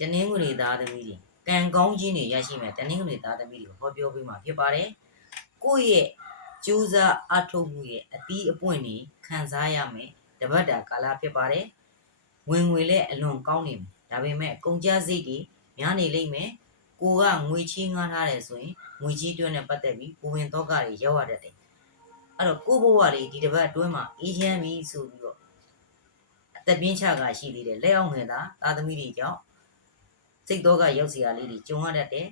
တနင်္ဂနွေသားသမီးတွေကံကောင်းခြင်းတွေရရှိမယ်တနင်္ဂနွေသားသမီးတွေကိုဟောပြောပေးမှာဖြစ်ပါတယ်ကိုယ့်ရဲ့ကြိုးစားအထောက်မှုရဲ့အသီးအပွင့်တွေခံစားရမယ်တပတ်တာကာလဖြစ်ပါတယ်ဝင်ငွေလည်းအလွန်ကောင်းနေမယ်ဒါပေမဲ့ကုန်ကျစရိတ်တွေများနေလိမ့်မယ်ကိုကငွေချေးငှားထားတယ်ဆိုရင်ငွေချေးတွင်းနဲ့ပတ်သက်ပြီးကိုဝင်တော့ကတွေရောက်ရတတ်တယ်အဲ့တော့ကိုဘဝတွေဒီတပတ်အတွင်းမှာအေးချမ်းပြီဆိုပြီးတော့အသက်ပြင်းချကရှိသေးတယ်လက်အောင်ငယ်သားသမီးတွေကြောင့်စိတ်တော့ကရောက်စီရလေးတွေကြုံရတတ်တယ်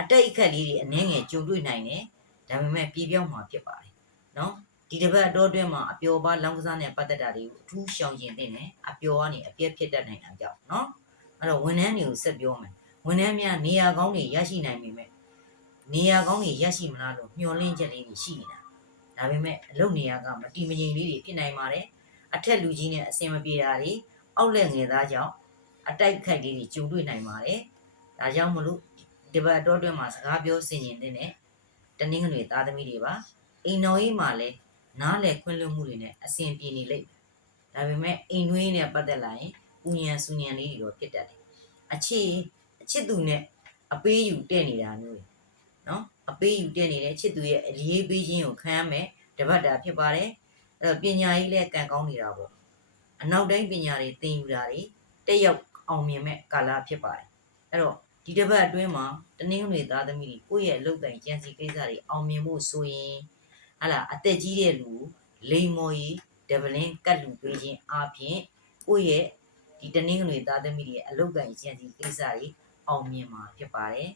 အတိတ်အခက်လေးတွေအနှဲငယ်ကြုံတွေ့နိုင်တယ်ဒါပေမဲ့ပြေပြောင်းမှာဖြစ်ပါတယ်နော်ဒီတစ်ပတ်တော့အတွင်းမှာအပျော်ပါလောင်းကစားနဲ့ပတ်သက်တာတွေကိုအထူးရှောင်ကျဉ်နေတယ်အပျော်ကနေအပြည့်ဖြစ်တတ်နိုင်တာကြောင့်နော်အဲ့တော့ဝန်ထမ်းတွေကိုဆက်ပြောမယ်ဝန်ထမ်းများနေရာကောင်းတွေရရှိနိုင်ပေမဲ့နေရာကောင်းတွေရရှိမလားလို့မျှော်လင့်ချက်လေးတွေရှိနေတာဒါပေမဲ့အလုပ်နေရာကမတည်မငြိမ်လေးတွေဖြစ်နိုင်ပါတယ်အထက်လူကြီးနဲ့အဆင်မပြေတာတွေအောက်လက်ငယ်သားကြောင့်အတိုက်ခိုက်လေးတွေကြုံတွေ့နိုင်ပါတယ်ဒါကြောင့်မလို့ဒီဘက်တော့အတွင်းမှာစကားပြောဆင်ခြင်တဲ့တနင်္ဂနွေသားသမီးတွေပါအိမ်တော်ကြီးမှာလည်းနားလည်ခွင့်လွှတ်မှုတွေနဲ့အဆင်ပြေနေလိမ့်မယ်ဒါပေမဲ့အိမ်တွင်းနဲ့ပတ်သက်လာရင်ဥညံဆူညံလေးတွေတော့ဖြစ်တတ်တယ်အချစ်သူနဲ့အပေးယူတဲ့နေတာမျိုးနော်အပေးယူတဲ့နေတဲ့ချစ်သူရဲ့အရေးပေးခြင်းကိုခံရမယ်တပတ်တာဖြစ်ပါတယ်အဲ့တော့ပညာရေးလည်းကံကောင်းနေတာပေါ့အနောက်တိုင်းပညာတွေသင်ယူတာတွေတက်ရောက်အောင်မြင်မဲ့ကာလဖြစ်ပါတယ်အဲ့တော့ဒီတစ်ပတ်အတွင်းမှာတနင်္ဂနွေသားသမီးတွေကိုယ့်ရဲ့အလုပ်တိုင်ကြံစီကိစ္စတွေအောင်မြင်ဖို့ဆိုရင်ဟာလာအသက်ကြီးတဲ့လူလိမ်မော်ကြီးဒဗလင်းကတ်လူပေးခြင်းအပြင်ကိုယ့်ရဲ့ဒီတနင်္ဂနွေသားသမီးတွေရဲ့အလုပ်တိုင်ကြံစီကိစ္စတွေအောင်မြင်မှာဖြစ်ပါတယ်